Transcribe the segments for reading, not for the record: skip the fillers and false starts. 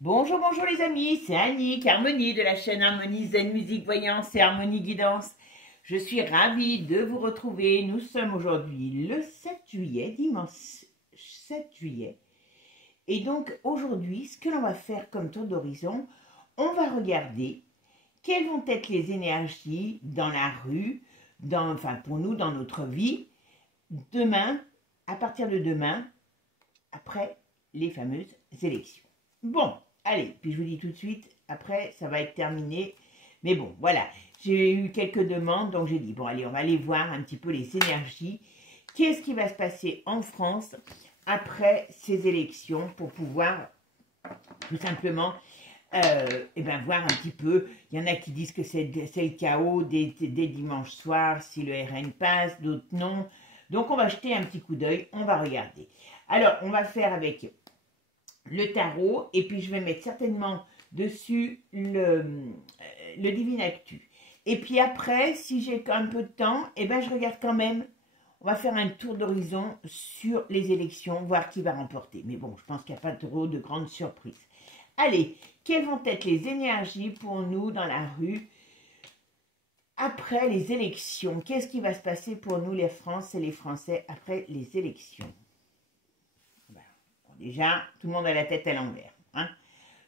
Bonjour, bonjour les amis, c'est Annick, Harmonie de la chaîne Harmonie Zen Musique Voyance et Harmonie Guidance. Je suis ravie de vous retrouver. Nous sommes aujourd'hui le 7 juillet, dimanche 7 juillet. Et donc aujourd'hui, ce que l'on va faire comme tour d'horizon, on va regarder quelles vont être les énergies dans la rue, enfin pour nous dans notre vie, demain, à partir de demain, après les fameuses élections. Bon, allez, puis je vous dis tout de suite, après ça va être terminé. Mais bon, voilà, j'ai eu quelques demandes, donc j'ai dit, bon allez, on va aller voir un petit peu les énergies. Qu'est-ce qui va se passer en France après ces élections pour pouvoir tout simplement voir un petit peu. Il y en a qui disent que c'est le chaos dès dimanche soir, si le RN passe, d'autres non. Donc on va jeter un petit coup d'œil, on va regarder. Alors, on va faire avec le tarot, et puis je vais mettre certainement dessus le Divine Actu. Et puis après, si j'ai un peu de temps, je regarde quand même. On va faire un tour d'horizon sur les élections, voir qui va remporter. Mais bon, je pense qu'il n'y a pas trop de grandes surprises. Allez, quelles vont être les énergies pour nous dans la rue après les élections? Qu'est-ce qui va se passer pour nous, les Français et les Français, après les élections? Déjà, tout le monde a la tête à l'envers. Hein?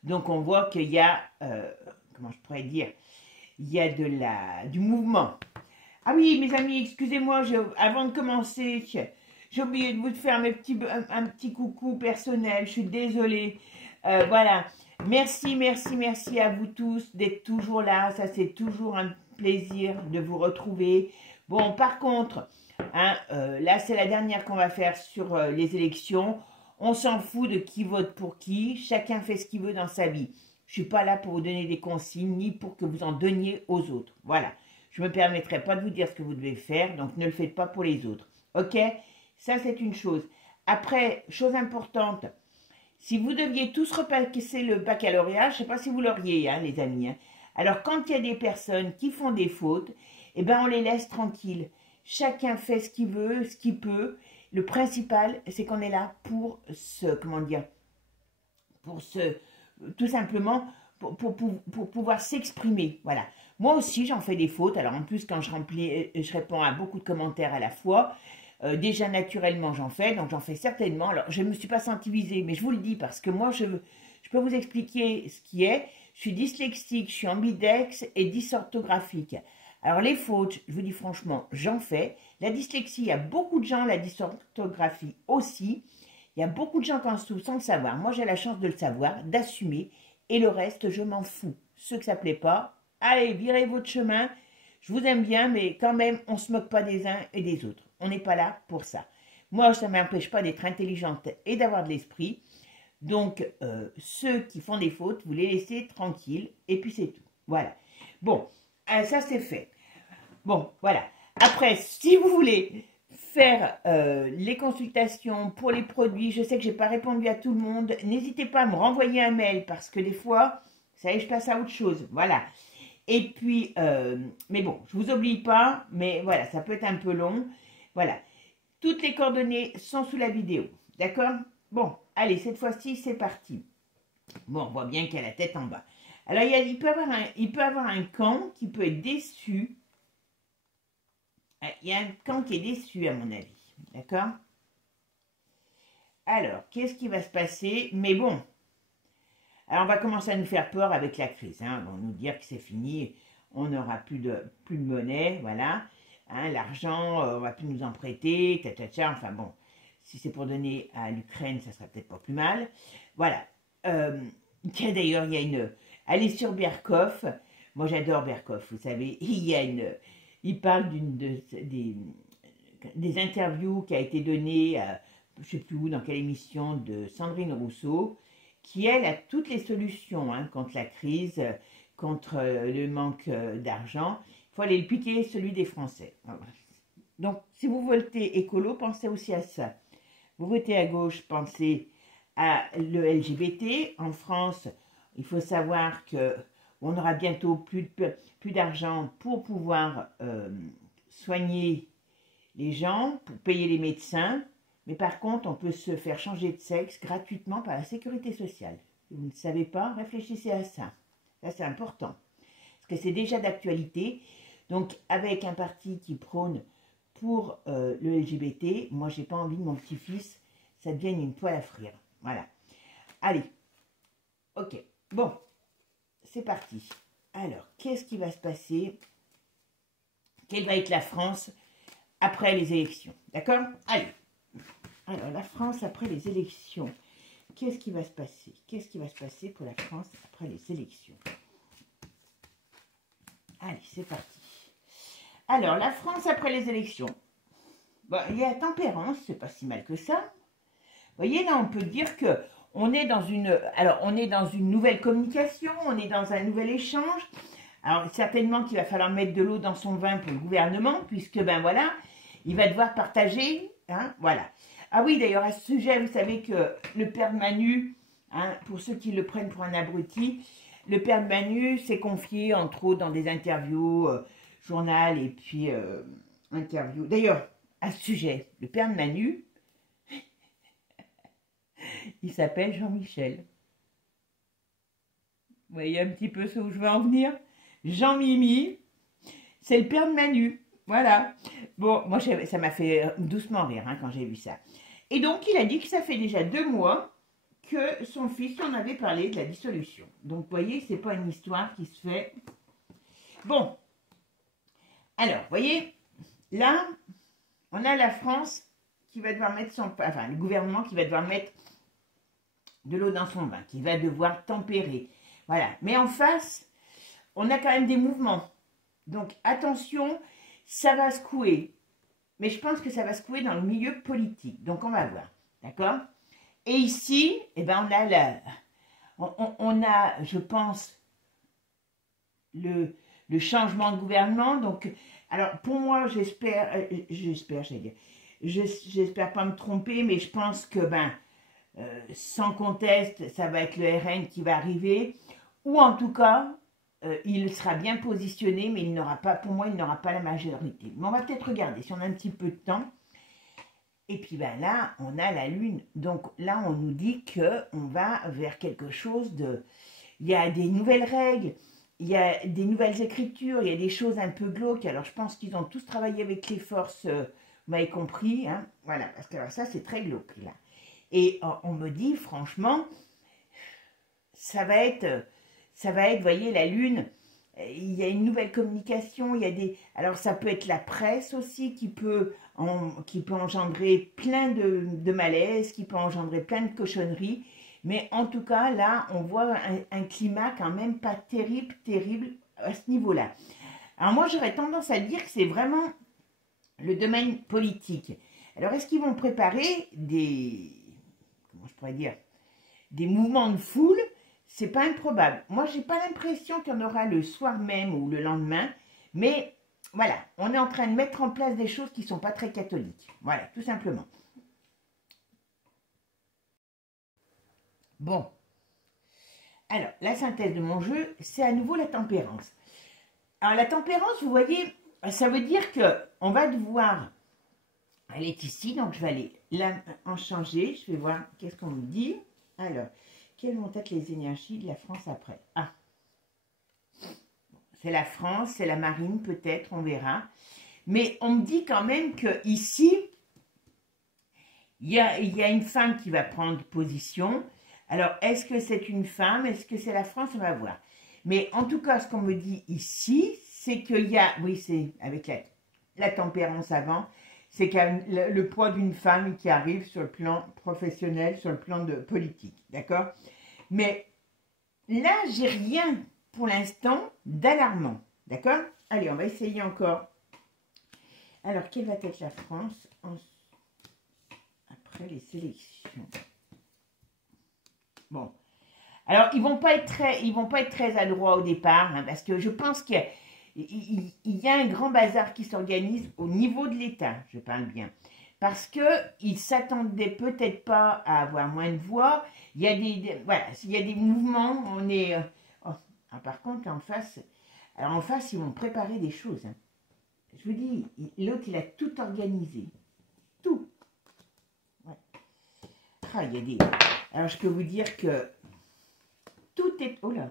Donc, on voit qu'il y a, comment je pourrais dire, il y a du mouvement. Ah oui, mes amis, excusez-moi, avant de commencer, j'ai oublié de vous faire un petit coucou personnel. Je suis désolée. Voilà. Merci, merci, merci à vous tous d'être toujours là. Ça, c'est toujours un plaisir de vous retrouver. Bon, par contre, hein, là, c'est la dernière qu'on va faire sur les élections. On s'en fout de qui vote pour qui. Chacun fait ce qu'il veut dans sa vie. Je ne suis pas là pour vous donner des consignes, ni pour que vous en donniez aux autres. Voilà. Je ne me permettrai pas de vous dire ce que vous devez faire, donc ne le faites pas pour les autres. Ok? Ça, c'est une chose. Après, chose importante, si vous deviez tous repasser le baccalauréat, je ne sais pas si vous l'auriez, hein, les amis. Hein. Alors, quand il y a des personnes qui font des fautes, on les laisse tranquilles. Chacun fait ce qu'il veut, ce qu'il peut. Le principal, c'est qu'on est là pour tout simplement, pour pouvoir s'exprimer. Voilà. Moi aussi, j'en fais des fautes. Alors, en plus, quand je réponds à beaucoup de commentaires à la fois. Déjà, naturellement, j'en fais. Donc, j'en fais certainement. Alors, je ne me suis pas sentie visée, mais je vous le dis parce que moi, je peux vous expliquer ce qui est. Je suis dyslexique, je suis ambidex et dysorthographique. Alors, les fautes, je vous dis franchement, j'en fais. La dyslexie, il y a beaucoup de gens, la dysorthographie aussi. Il y a beaucoup de gens qui en souffrent sans le savoir. Moi, j'ai la chance de le savoir, d'assumer. Et le reste, je m'en fous. Ceux que ça ne plaît pas, allez, virez votre chemin. Je vous aime bien, mais quand même, on ne se moque pas des uns et des autres. On n'est pas là pour ça. Moi, ça ne m'empêche pas d'être intelligente et d'avoir de l'esprit. Donc, ceux qui font des fautes, vous les laissez tranquilles. Et puis, c'est tout. Voilà. Bon, ça, c'est fait. Bon, voilà. Après, si vous voulez faire les consultations pour les produits, je sais que je n'ai pas répondu à tout le monde. N'hésitez pas à me renvoyer un mail parce que des fois, ça y est, je passe à autre chose. Voilà. Et puis, mais bon, je ne vous oublie pas, mais voilà, ça peut être un peu long. Voilà. Toutes les coordonnées sont sous la vidéo. D'accord? Bon, allez, cette fois-ci, c'est parti. Bon, on voit bien qu'il y a la tête en bas. Alors, il peut avoir un camp qui peut être déçu. Il y a un camp qui est déçu, à mon avis. D'accord? Alors, qu'est-ce qui va se passer? Mais bon, alors on va commencer à nous faire peur avec la crise. Hein. On va nous dire que c'est fini, on n'aura plus de monnaie, voilà. Hein, l'argent, on ne va plus nous en prêter, enfin bon, si c'est pour donner à l'Ukraine, ça serait peut-être pas plus mal. Voilà. D'ailleurs, il y a allez sur Berkoff, moi j'adore Berkoff, vous savez, il parle des interviews qui a été donnée, je ne sais plus où, dans quelle émission, de Sandrine Rousseau, qui elle a toutes les solutions hein, contre la crise, contre le manque d'argent. Il faut aller le piquer, celui des Français. Donc, si vous votez écolo, pensez aussi à ça. Vous votez à gauche, pensez à le LGBT. En France, il faut savoir qu'on aura bientôt plus d'argent pour pouvoir soigner les gens, pour payer les médecins. Mais par contre, on peut se faire changer de sexe gratuitement par la sécurité sociale. Vous ne savez pas, réfléchissez à ça. Ça, c'est important. Parce que c'est déjà d'actualité. Donc, avec un parti qui prône pour le LGBT, moi, j'ai pas envie de mon petit-fils, ça devienne une poêle à frire. Voilà. Allez. Ok. Bon. C'est parti. Alors, qu'est-ce qui va se passer? Quelle va être la France après les élections? D'accord? Allez. Alors, la France après les élections. Qu'est-ce qui va se passer? Qu'est-ce qui va se passer pour la France après les élections? Allez, c'est parti. Alors, la France après les élections. Bon, il y a tempérance, c'est pas si mal que ça. Vous voyez, là, on peut dire que on est dans une nouvelle communication, on est dans un nouvel échange. Alors, certainement qu'il va falloir mettre de l'eau dans son vin pour le gouvernement, puisque, ben voilà, il va devoir partager, hein, voilà. Ah oui, d'ailleurs, à ce sujet, vous savez que le père de Manu, hein, pour ceux qui le prennent pour un abruti, le père de Manu s'est confié, entre autres, dans des interviews, journal et puis interviews. D'ailleurs, à ce sujet, le père de Manu, il s'appelle Jean-Michel. Vous voyez un petit peu ce où je veux en venir? Jean-Mimi, c'est le père de Manu. Voilà. Bon, moi, ça m'a fait doucement rire hein, quand j'ai vu ça. Et donc, il a dit que ça fait déjà 2 mois que son fils en avait parlé de la dissolution. Donc, vous voyez, c'est pas une histoire qui se fait. Bon. Alors, vous voyez, là, on a la France qui va devoir mettre enfin, le gouvernement qui va devoir mettre de l'eau dans son vin, qui va devoir tempérer. Voilà. Mais en face, on a quand même des mouvements. Donc, attention, ça va secouer. Mais je pense que ça va secouer dans le milieu politique. Donc, on va voir. D'accord? Et ici, eh ben, on a, je pense, le changement de gouvernement. Donc, alors, pour moi, j'espère pas me tromper, mais je pense que, sans conteste, ça va être le RN qui va arriver. Ou en tout cas, il sera bien positionné, mais il n'aura pas, pour moi, il n'aura pas la majorité. Mais on va peut-être regarder si on a un petit peu de temps. Et puis là, on a la Lune. Donc là, on nous dit qu'on va vers quelque chose de... Il y a des nouvelles règles, il y a des nouvelles écritures, il y a des choses un peu glauques. Alors, je pense qu'ils ont tous travaillé avec les forces, vous m'avez compris. Hein, voilà, parce que alors, ça, c'est très glauque, là. Et on me dit, franchement, ça va être, vous voyez, la Lune, il y a une nouvelle communication, il y a des... Alors, ça peut être la presse aussi qui peut engendrer plein de malaise, qui peut engendrer plein de cochonneries. Mais en tout cas, là, on voit un climat quand même pas terrible à ce niveau-là. Alors moi, j'aurais tendance à dire que c'est vraiment le domaine politique. Alors, est-ce qu'ils vont préparer comment je pourrais dire, des mouvements de foule? C'est pas improbable. Moi, j'ai pas l'impression qu'il y en aura le soir même ou le lendemain, mais voilà, on est en train de mettre en place des choses qui sont pas très catholiques. Voilà, tout simplement. Bon. Alors, la synthèse de mon jeu, c'est à nouveau la tempérance. Alors, la tempérance, vous voyez, ça veut dire que on va devoir... Elle est ici, donc je vais aller en changer. Je vais voir qu'est-ce qu'on me dit. Alors, quelles vont être les énergies de la France après? Ah, c'est la France, c'est la marine peut-être, on verra. Mais on me dit quand même que ici, il y a une femme qui va prendre position. Alors, est-ce que c'est une femme? Est-ce que c'est la France? On va voir. Mais en tout cas, ce qu'on me dit ici, c'est qu'il y a... Oui, c'est avec la tempérance avant. C'est qu'il y a le poids d'une femme qui arrive sur le plan professionnel, sur le plan de politique. D'accord? Mais là, j'ai rien pour l'instant d'alarmant. D'accord? Allez, on va essayer encore. Alors, quelle va être la France après les élections? Bon. Alors, ils vont pas être très adroits au départ, hein, parce que je pense qu'il y a un grand bazar qui s'organise au niveau de l'État, je parle bien. Parce qu'ils ne s'attendaient peut-être pas à avoir moins de voix. Il y a il y a des mouvements, on est... par contre, en face, ils vont préparer des choses. Hein. Je vous dis, l'autre, il a tout organisé. Tout. Ouais. Ah, il y a des... Alors, je peux vous dire que tout est, oh là,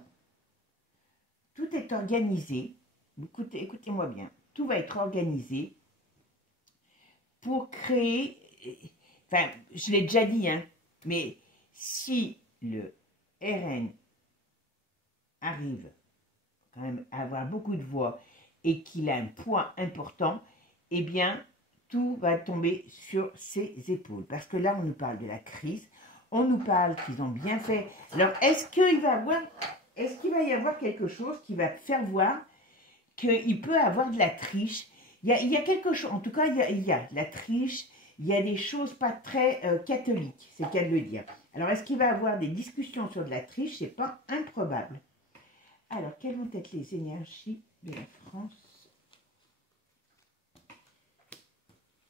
tout est organisé. Écoutez-moi bien. Tout va être organisé pour créer, enfin, je l'ai déjà dit, hein, mais si le RN arrive quand même à avoir beaucoup de voix et qu'il a un poids important, eh bien, tout va tomber sur ses épaules. Parce que là, on nous parle de la crise, on nous parle qu'ils ont bien fait. Alors, est-ce qu'il va y avoir quelque chose qui va faire voir qu'il peut avoir de la triche? Il y a quelque chose, en tout cas, il y a de la triche, il y a des choses pas très catholiques, c'est le cas de le dire. Alors, est-ce qu'il va y avoir des discussions sur de la triche? C'est pas improbable. Alors, quelles vont être les énergies de la France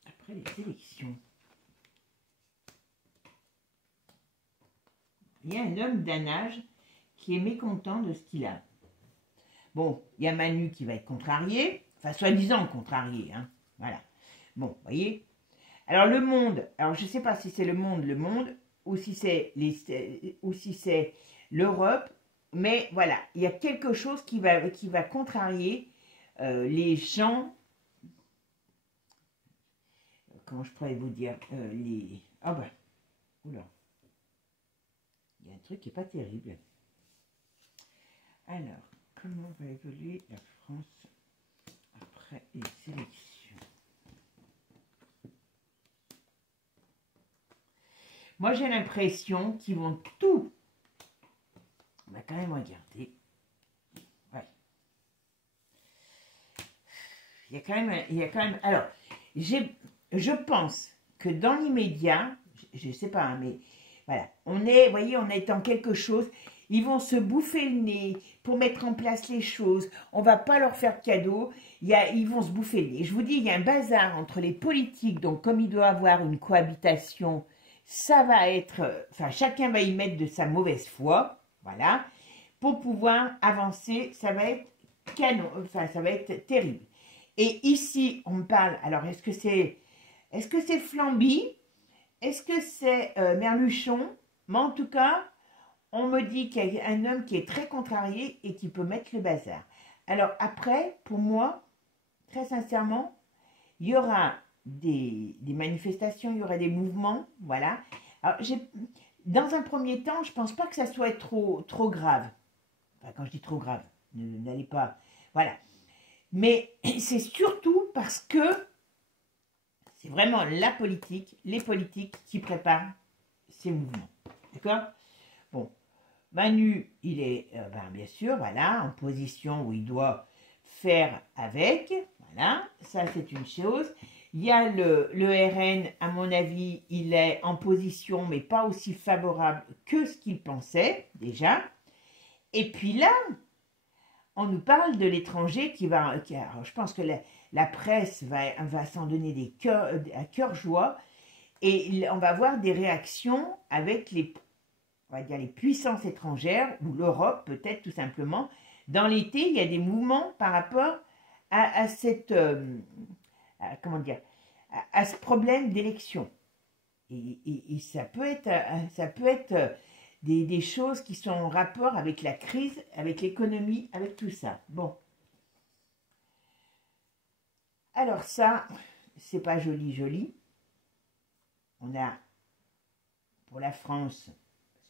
après les élections? Il y a un homme d'un âge qui est mécontent de ce qu'il a. Bon, il y a Manu qui va être contrarié, enfin, soi-disant contrarié, hein, voilà. Bon, vous voyez. Alors, le monde, alors je ne sais pas si c'est le monde, ou si c'est l'Europe, mais voilà, il y a quelque chose qui va contrarier les gens, comment je pourrais vous dire, ah ben, oula, il y a un truc qui n'est pas terrible. Alors, comment va évoluer la France après les élections? Moi, j'ai l'impression qu'ils vont tout. On va quand même regarder. Ouais. Il y a quand même. Alors, je pense que dans l'immédiat, je ne sais pas, hein, mais voilà, vous voyez, on est en quelque chose. Ils vont se bouffer le nez pour mettre en place les choses. On ne va pas leur faire de cadeaux. Ils vont se bouffer le nez. Je vous dis, il y a un bazar entre les politiques. Donc, comme il doit y avoir une cohabitation, ça va être... Enfin, chacun va y mettre de sa mauvaise foi. Voilà. Pour pouvoir avancer, ça va être canon. Enfin, ça va être terrible. Et ici, on me parle... Alors, est-ce que c'est Flamby? Est-ce que c'est Merluchon? Mais en tout cas... On me dit qu'il y a un homme qui est très contrarié et qui peut mettre le bazar. Alors après, pour moi, très sincèrement, il y aura des manifestations, il y aura des mouvements, voilà. Alors, dans un premier temps, je ne pense pas que ça soit trop grave. Enfin, quand je dis trop grave, n'allez pas... Voilà. Mais c'est surtout parce que c'est vraiment la politique, les politiques qui préparent ces mouvements. D'accord? Bon. Manu, il est, bien sûr, voilà, en position où il doit faire avec, voilà, ça c'est une chose. Il y a le RN, à mon avis, il est en position, mais pas aussi favorable que ce qu'il pensait, déjà. Et puis là, on nous parle de l'étranger alors je pense que la presse va s'en donner à cœur joie, et on va voir des réactions avec on va dire les puissances étrangères, ou l'Europe peut-être tout simplement. Dans l'été, il y a des mouvements par rapport à cette, comment dire, à ce problème d'élection. Et ça peut être des choses qui sont en rapport avec la crise, avec l'économie, avec tout ça. Bon. Alors ça, c'est pas joli. On a, pour la France,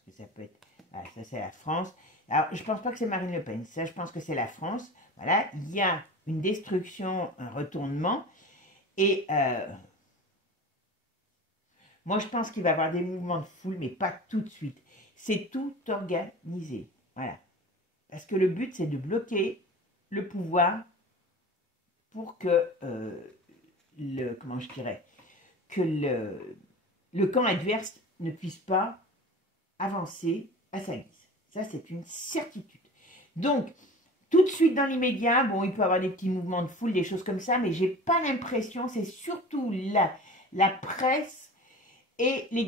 que ça peut être... Ah, ça, c'est la France. Alors, je ne pense pas que c'est Marine Le Pen. Ça, je pense que c'est la France. Voilà, il y a une destruction, un retournement. Et moi, je pense qu'il va y avoir des mouvements de foule, mais pas tout de suite. C'est tout organisé. Voilà. Parce que le but, c'est de bloquer le pouvoir pour que comment je dirais, que le camp adverse ne puisse pas avancer à sa guise. Ça, c'est une certitude. Donc, tout de suite dans l'immédiat, bon, il peut y avoir des petits mouvements de foule, des choses comme ça, mais j'ai pas l'impression, c'est surtout la presse et les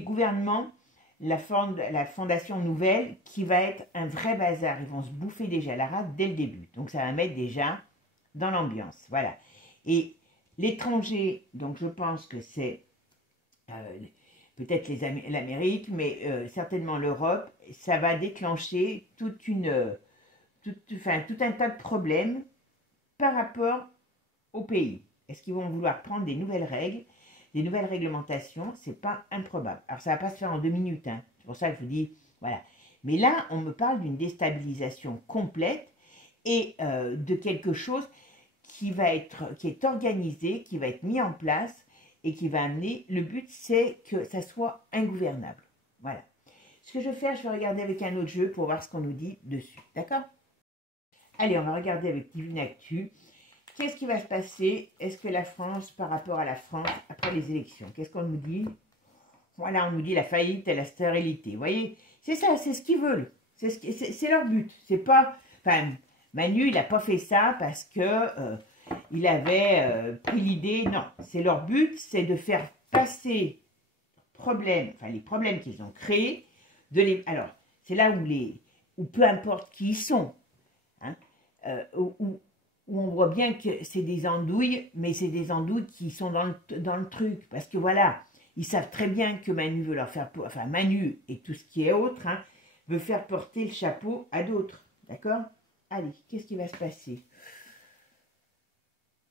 gouvernements, la fondation nouvelle, qui va être un vrai bazar. Ils vont se bouffer déjà la rate dès le début. Donc, ça va mettre déjà dans l'ambiance. Voilà. Et l'étranger, donc je pense que c'est... peut-être l'Amérique, mais certainement l'Europe, ça va déclencher enfin, tout un tas de problèmes par rapport au pays. Est-ce qu'ils vont vouloir prendre des nouvelles règles, des nouvelles réglementations? C'est pas improbable. Alors ça va pas se faire en 2 minutes, hein. C'est pour ça que je vous dis, voilà. Mais là, on me parle d'une déstabilisation complète et de quelque chose qui est organisé, qui va être mis en place et qui va amener. Le but, c'est que ça soit ingouvernable. Voilà. Ce que je vais faire, je vais regarder avec un autre jeu pour voir ce qu'on nous dit dessus. D'accord? Allez, on va regarder avec Divine Actu. Qu'est-ce qui va se passer? Est-ce que la France, par rapport à la France, après les élections, qu'est-ce qu'on nous dit? Voilà, on nous dit la faillite et la stérilité. Vous voyez? C'est ça, c'est ce qu'ils veulent. C'est leur but. C'est pas... Enfin, Manu, il n'a pas fait ça parce que il avait pris l'idée. Non, c'est leur but, c'est de faire passer les problèmes qu'ils ont créés, alors, c'est là où peu importe qui ils sont, hein, où on voit bien que c'est des andouilles, mais c'est des andouilles qui sont dans le truc, parce que voilà, ils savent très bien que Manu veut leur faire, enfin Manu et tout ce qui est autre, hein, veut faire porter le chapeau à d'autres, d'accord? Allez, qu'est-ce qui va se passer?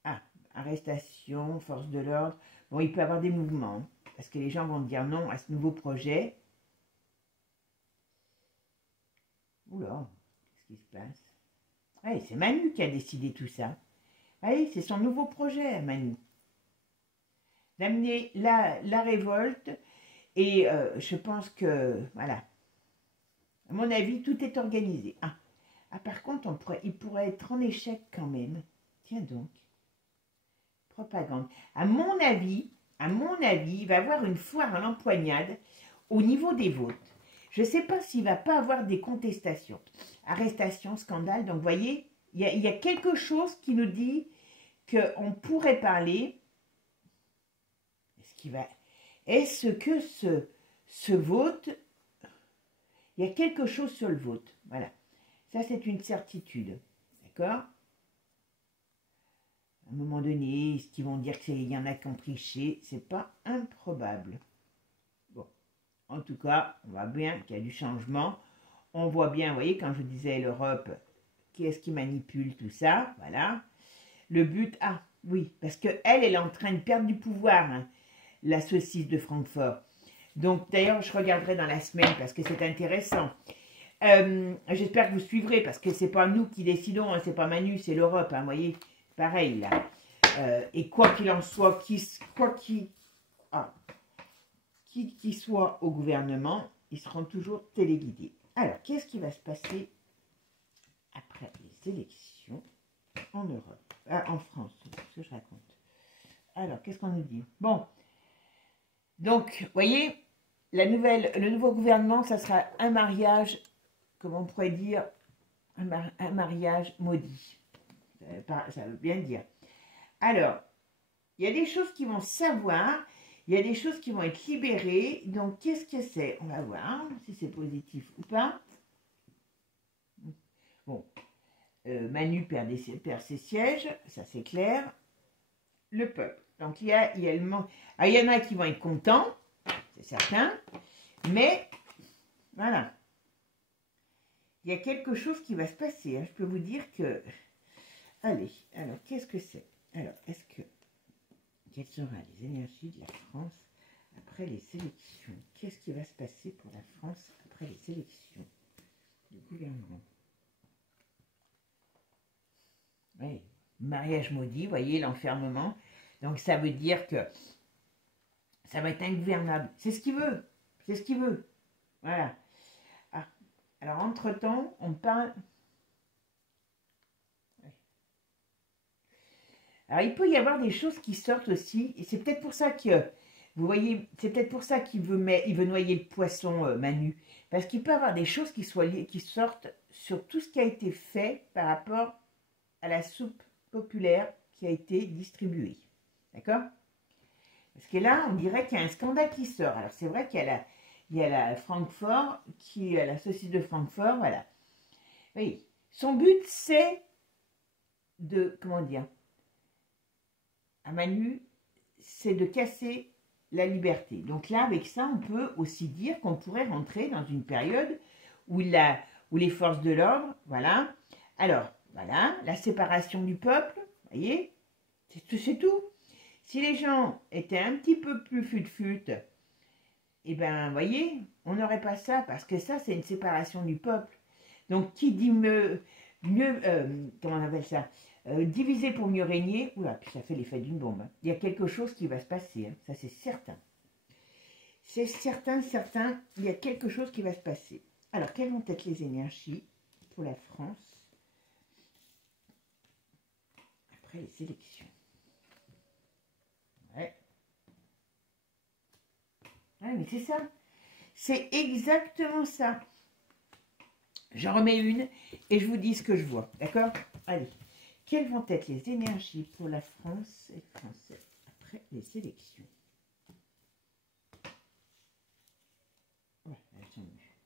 Ah, arrestation, force de l'ordre. Bon, il peut y avoir des mouvements, hein, parce que les gens vont dire non à ce nouveau projet. Oula, qu'est-ce qui se passe? Ouais, c'est Manu qui a décidé tout ça. Allez, c'est son nouveau projet, Manu. D'amener la révolte. Et je pense que, voilà, à mon avis, tout est organisé. Par contre, il pourrait être en échec quand même. Tiens donc. Propagande. À mon avis, il va y avoir une foire à l'empoignade au niveau des votes. Je ne sais pas s'il ne va pas avoir des contestations. Arrestation, scandale. Donc, vous voyez, il y a quelque chose qui nous dit qu'on pourrait parler. Est-ce que ce vote, il y a quelque chose sur le vote. Voilà. Ça, c'est une certitude. D'accord? À un moment donné, est-ce qu'ils vont dire qu'il y en a qui ont triché? C'est pas improbable. Bon. En tout cas, on voit bien qu'il y a du changement. On voit bien, vous voyez, quand je disais l'Europe, qui est-ce qui manipule tout ça? Voilà. Le but, oui, parce qu'elle est en train de perdre du pouvoir, hein, la saucisse de Francfort. Donc, d'ailleurs, je regarderai dans la semaine parce que c'est intéressant. J'espère que vous suivrez parce que c'est pas nous qui décidons, hein, c'est pas Manu, c'est l'Europe, hein, vous voyez, pareil là. Et quoi qu'il en soit, qui soit au gouvernement, ils seront toujours téléguidés. Alors, qu'est-ce qui va se passer après les élections en Europe, en France, c'est ce que je raconte. Alors, qu'est-ce qu'on nous dit? Bon, donc, vous voyez, le nouveau gouvernement, ça sera un mariage, comment on pourrait dire, un mariage maudit. Ça veut bien dire. Alors, il y a des choses qui vont savoir, il y a des choses qui vont être libérées. Donc, qu'est-ce que c'est? On va voir si c'est positif ou pas. Bon, Manu perd ses sièges, ça c'est clair. Le peuple. Donc, il y en a qui vont être contents, c'est certain, mais voilà. Il y a quelque chose qui va se passer. Hein. Je peux vous dire que... Allez, alors, qu'est-ce que c'est? Alors, quelles seront les énergies de la France après les élections? Qu'est-ce qui va se passer pour la France après les élections du gouvernement? Oui, mariage maudit, vous voyez, l'enfermement. Donc, ça veut dire que ça va être ingouvernable. C'est ce qu'il veut. C'est ce qu'il veut. Voilà. Alors, entre-temps, on parle... Alors, il peut y avoir des choses qui sortent aussi. Et c'est peut-être pour ça que... Vous voyez, c'est peut-être pour ça qu'il veut noyer le poisson, Manu. Parce qu'il peut y avoir des choses qui sortent sur tout ce qui a été fait par rapport à la soupe populaire qui a été distribuée. D'accord? Parce que là, on dirait qu'il y a un scandale qui sort. Alors, c'est vrai qu'il y a la Francfort, la saucisse de Francfort, voilà. Oui. Son but, c'est de, comment dire, à Manu, c'est de casser la liberté. Donc là, avec ça, on peut aussi dire qu'on pourrait rentrer dans une période où les forces de l'ordre, voilà. Alors, voilà, la séparation du peuple, vous voyez, c'est tout. Si les gens étaient un petit peu plus fut-fut, eh bien, vous voyez, on n'aurait pas ça, parce que ça, c'est une séparation du peuple. Donc, qui dit comment on appelle ça, diviser pour mieux régner, oula, puis ça fait l'effet d'une bombe. Il y a quelque chose qui va se passer, hein, ça c'est certain. C'est certain, il y a quelque chose qui va se passer. Alors, quelles vont être les énergies pour la France après les élections? Ouais. Ouais, mais c'est ça. C'est exactement ça. J'en remets une et je vous dis ce que je vois. D'accord? Allez. Quelles vont être les énergies pour la France et les Français après les élections? Ouais, elles sont venues.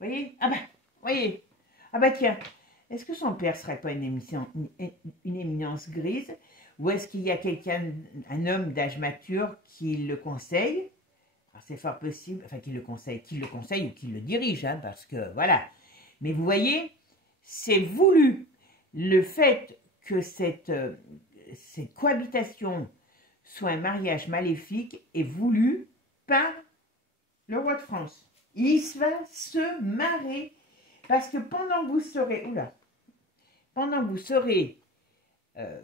Voyez? Ah bah, voyez? Ah bah tiens, est-ce que son père serait pas une éminence grise? Ou est-ce qu'il y a quelqu'un, un homme d'âge mature qui le conseille? C'est fort possible, enfin qu'il le conseille ou qu'il le dirige, hein, parce que voilà. Mais vous voyez, c'est voulu. Le fait que cette cohabitation soit un mariage maléfique est voulu par le roi de France. Il va se marrer parce que pendant que vous serez,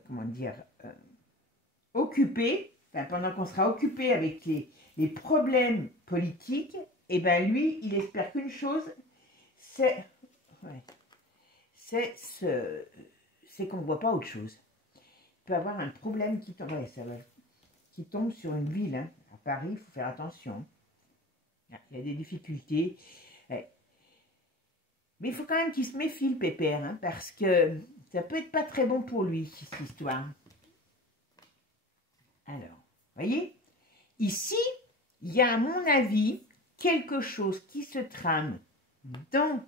comment dire, occupé, enfin, pendant qu'on sera occupé avec les problèmes politiques, et ben lui, il espère qu'une chose, c'est qu'on ne voit pas autre chose. Il peut avoir un problème qui tombe, qui tombe sur une ville. Hein. À Paris, il faut faire attention. Il y a des difficultés. Ouais. Mais il faut quand même qu'il se méfie, le pépère, hein, parce que ça peut être pas très bon pour lui, cette histoire. Alors, voyez, ici, il y a à mon avis quelque chose qui se trame dans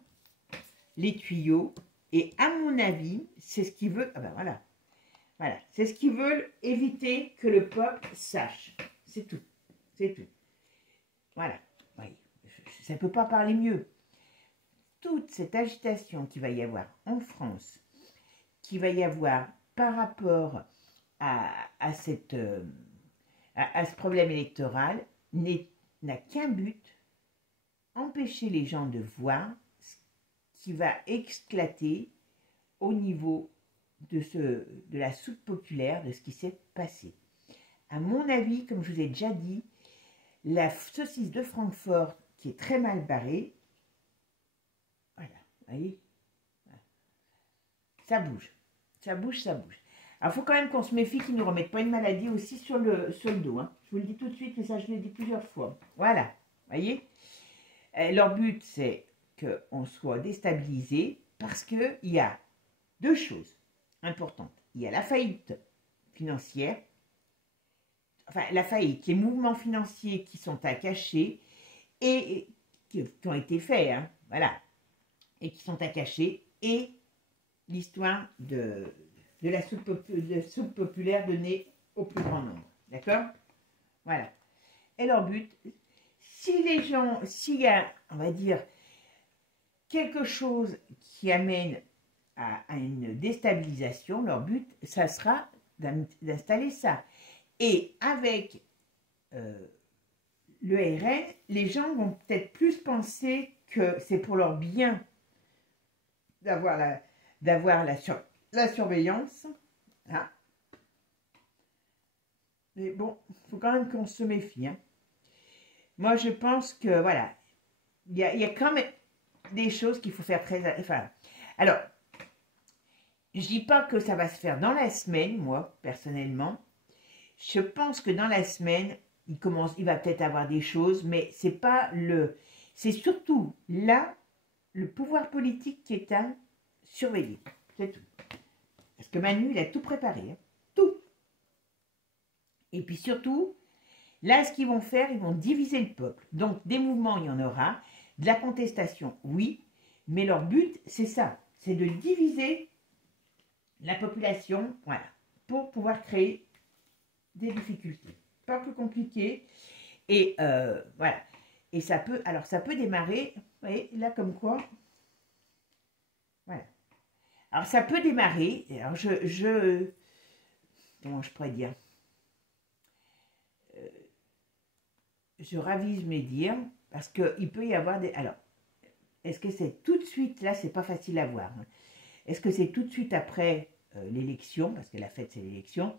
les tuyaux et à mon avis, c'est ce qu'ils veulent, ah ben voilà, c'est ce qu'ils veulent éviter que le peuple sache. C'est tout, Voilà, voyez, ça ne peut pas parler mieux. Toute cette agitation qu'il va y avoir en France, qu'il va y avoir par rapport à ce problème électoral, n'a qu'un but, empêcher les gens de voir ce qui va éclater au niveau de la soupe populaire, de ce qui s'est passé. À mon avis, comme je vous ai déjà dit, la saucisse de Francfort qui est très mal barrée, voilà, vous voyez, ça bouge. Alors, il faut quand même qu'on se méfie qu'ils ne nous remettent pas une maladie aussi sur le dos. Hein. Je vous le dis tout de suite, mais ça, je l'ai dit plusieurs fois. Voilà, vous voyez. Leur but, c'est qu'on soit déstabilisé parce qu'il y a deux choses importantes. Il y a la faillite financière, enfin, la faillite, les mouvements financiers qui sont à cacher et qui ont été faits, hein, voilà, et qui sont à cacher, et l'histoire de la soupe populaire donnée au plus grand nombre. D'accord? Voilà. Et leur but, s'il y a, on va dire, quelque chose qui amène à une déstabilisation, leur but, ça sera d'installer ça. Et avec le RN, les gens vont peut-être plus penser que c'est pour leur bien d'avoir la surveillance. Hein. Mais bon, il faut quand même qu'on se méfie. Hein. Moi, je pense que, voilà, il y a quand même des choses qu'il faut faire très... Enfin, alors, je ne dis pas que ça va se faire dans la semaine, moi, personnellement. Je pense que dans la semaine, il va peut-être avoir des choses, mais c'est pas le... C'est surtout là, le pouvoir politique qui est à surveiller. C'est tout. Parce que Manu, il a tout préparé. Hein. Tout. Et puis surtout, là, ce qu'ils vont faire, ils vont diviser le peuple. Donc, des mouvements, il y en aura. De la contestation, oui. Mais leur but, c'est ça. C'est de diviser la population, voilà, pour pouvoir créer des difficultés. pas plus compliqué. Et voilà. Et ça peut, alors ça peut démarrer, vous voyez, là comme quoi. Voilà. Alors ça peut démarrer, alors comment je pourrais dire, je ravise mes dires, parce qu'il peut y avoir des, alors, est-ce que c'est tout de suite, là c'est pas facile à voir, hein. Est-ce que c'est tout de suite après l'élection, parce que la fête c'est l'élection?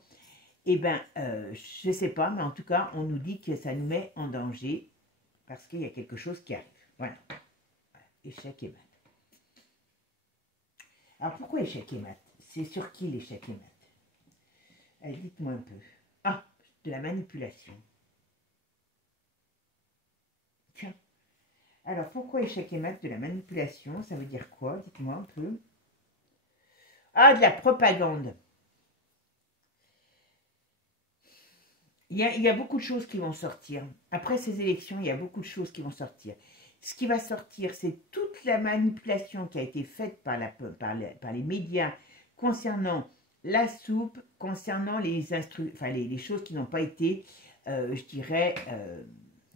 Eh bien, je ne sais pas, mais en tout cas, on nous dit que ça nous met en danger, parce qu'il y a quelque chose qui arrive. Voilà. Échec et mat. Alors, pourquoi échec et mat? C'est sur qui l'échec et mat? Dites-moi un peu. Ah, de la manipulation. Tiens. Alors, pourquoi échec et mat de la manipulation? Ça veut dire quoi? Dites-moi un peu. Ah, de la propagande. Il y a beaucoup de choses qui vont sortir. Après ces élections, il y a beaucoup de choses qui vont sortir. Ce qui va sortir, c'est toute la manipulation qui a été faite par les médias concernant la soupe, concernant les choses qui n'ont pas été, je dirais,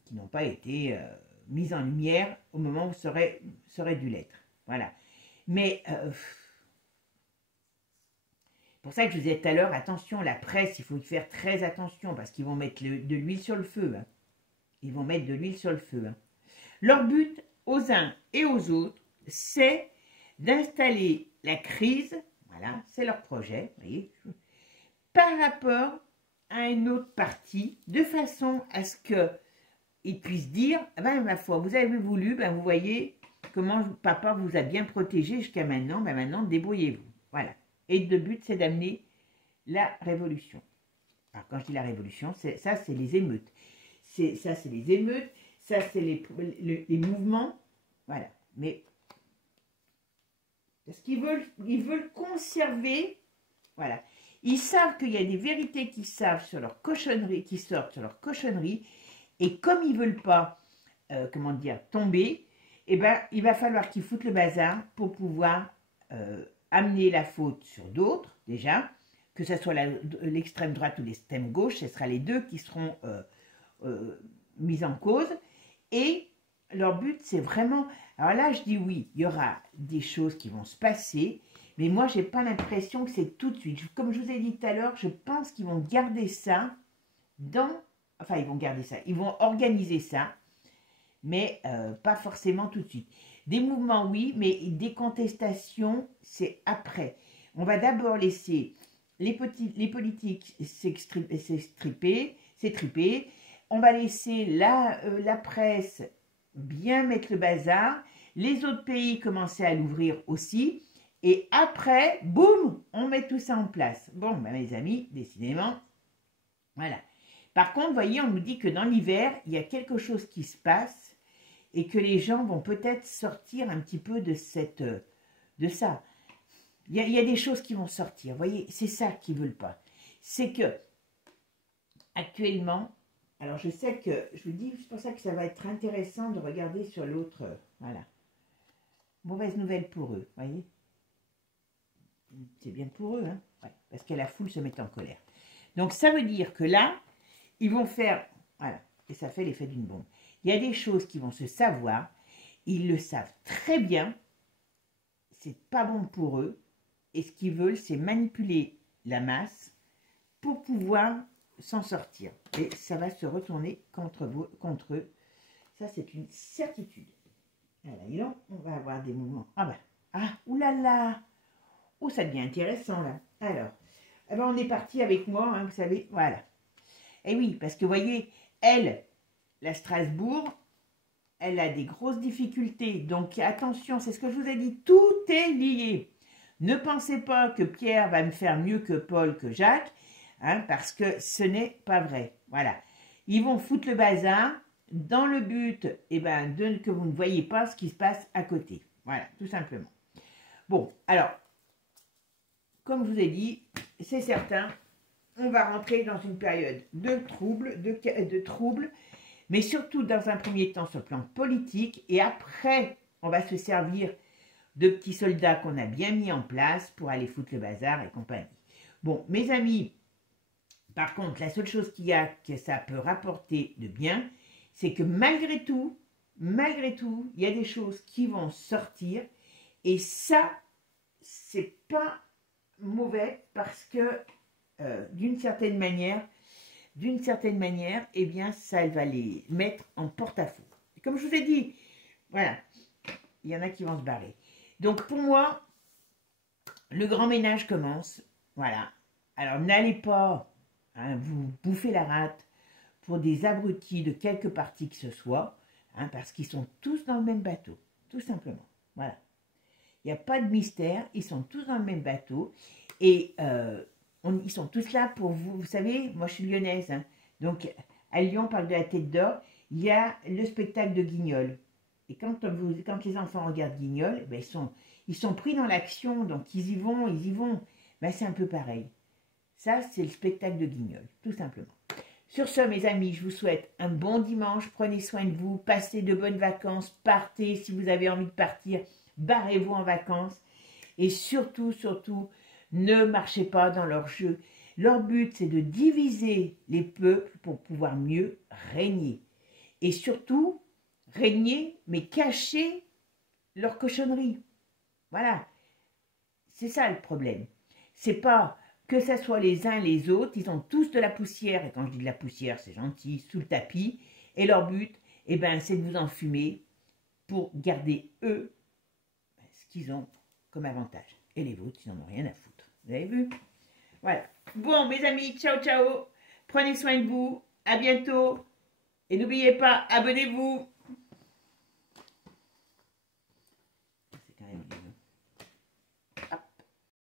qui n'ont pas été mises en lumière au moment où ça aurait dû l'être. Voilà. Mais pour ça que je vous disais tout à l'heure, attention, la presse, il faut y faire très attention parce qu'ils vont mettre de l'huile sur le feu. Hein. Ils vont mettre de l'huile sur le feu. Hein. Leur but, aux uns et aux autres, c'est d'installer la crise, voilà, c'est leur projet, vous voyez, par rapport à une autre partie, de façon à ce qu'ils puissent dire, ben, ma foi, vous avez voulu, ben, vous voyez comment papa vous a bien protégé jusqu'à maintenant, ben, maintenant, débrouillez-vous. Voilà. Et le but, c'est d'amener la révolution. Alors, quand je dis la révolution, ça, c'est les émeutes. Ça, c'est les émeutes. Ça, c'est les mouvements. Voilà. Mais, parce qu'ils veulent conserver. Voilà. Ils savent qu'il y a des vérités qui sortent sur leur cochonnerie. Et comme ils ne veulent pas, comment dire, tomber, eh ben, il va falloir qu'ils foutent le bazar pour pouvoir amener la faute sur d'autres, déjà, que ce soit l'extrême droite ou l'extrême gauche, ce sera les deux qui seront mis en cause. Et leur but, c'est vraiment... Alors là, je dis oui, il y aura des choses qui vont se passer, mais moi, je n'ai pas l'impression que c'est tout de suite. Comme je vous ai dit tout à l'heure, je pense qu'ils vont garder ça Enfin, ils vont garder ça. Ils vont organiser ça, mais pas forcément tout de suite. Des mouvements, oui, mais des contestations, c'est après. On va d'abord laisser les politiques s'étriper. On va laisser la presse bien mettre le bazar. Les autres pays commencer à l'ouvrir aussi. Et après, boum, on met tout ça en place. Bon, ben, mes amis, décidément, voilà. Par contre, vous voyez, on nous dit que dans l'hiver, il y a quelque chose qui se passe et que les gens vont peut-être sortir un petit peu de ça. Il y a des choses qui vont sortir, vous voyez, c'est ça qu'ils ne veulent pas. C'est que, actuellement, alors je sais que, je vous dis, c'est pour ça que ça va être intéressant de regarder sur l'autre, voilà. Mauvaise nouvelle pour eux, vous voyez. C'est bien pour eux, hein, ouais, parce que la foule se met en colère. Donc ça veut dire que là, ils vont faire, voilà, et ça fait l'effet d'une bombe. Il y a des choses qui vont se savoir, ils le savent très bien, c'est pas bon pour eux, et ce qu'ils veulent, c'est manipuler la masse pour pouvoir s'en sortir. Et ça va se retourner contre eux. Ça, c'est une certitude. Alors, on va avoir des mouvements. Ah ben, oulala, oh, ça devient intéressant, là. Alors, eh ben, on est parti avec moi, hein, vous savez, voilà. Et oui, parce que, vous voyez, elle, la Strasbourg, elle a des grosses difficultés. Donc, attention, c'est ce que je vous ai dit, tout est lié. Ne pensez pas que Pierre va me faire mieux que Paul, que Jacques, hein, parce que ce n'est pas vrai. Voilà. Ils vont foutre le bazar dans le but que vous ne voyez pas ce qui se passe à côté. Voilà, tout simplement. Bon, alors, comme je vous ai dit, c'est certain, on va rentrer dans une période de troubles, mais surtout dans un premier temps sur le plan politique, et après, on va se servir de petits soldats qu'on a bien mis en place pour aller foutre le bazar et compagnie. Bon, mes amis, Par contre, la seule chose qu'il y a que ça peut rapporter de bien, c'est que malgré tout, il y a des choses qui vont sortir. Et ça, c'est pas mauvais parce que d'une certaine manière, eh bien, ça va les mettre en porte-à-faux. Comme je vous ai dit, voilà, il y en a qui vont se barrer. Donc pour moi, le grand ménage commence. Voilà. Alors n'allez pas vous bouffer la rate pour des abrutis de quelque partie que ce soit, parce qu'ils sont tous dans le même bateau, tout simplement. Voilà. Il n'y a pas de mystère, ils sont tous dans le même bateau. Et ils sont tous là pour vous. Vous savez, moi je suis lyonnaise, donc à Lyon, on parle de la Tête d'Or, il y a le spectacle de Guignol. Et quand les enfants regardent Guignol, ben, ils sont pris dans l'action, donc ils y vont. Ben, c'est un peu pareil. Ça, c'est le spectacle de Guignol, tout simplement. Sur ce, mes amis, je vous souhaite un bon dimanche. Prenez soin de vous, passez de bonnes vacances, partez si vous avez envie de partir, barrez-vous en vacances. Et surtout, ne marchez pas dans leur jeu. Leur but, c'est de diviser les peuples pour pouvoir mieux régner. Et surtout, régner, mais cacher leur cochonnerie. Voilà. C'est ça le problème. C'est pas que ce soit les uns les autres, ils ont tous de la poussière, et quand je dis de la poussière, c'est gentil, sous le tapis, et leur but, eh ben, c'est de vous enfumer pour garder eux ce qu'ils ont comme avantage. Et les vôtres, ils n'en ont rien à foutre. Vous avez vu? Voilà. Bon, mes amis, ciao, ciao. Prenez soin de vous. À bientôt. Et n'oubliez pas, abonnez-vous.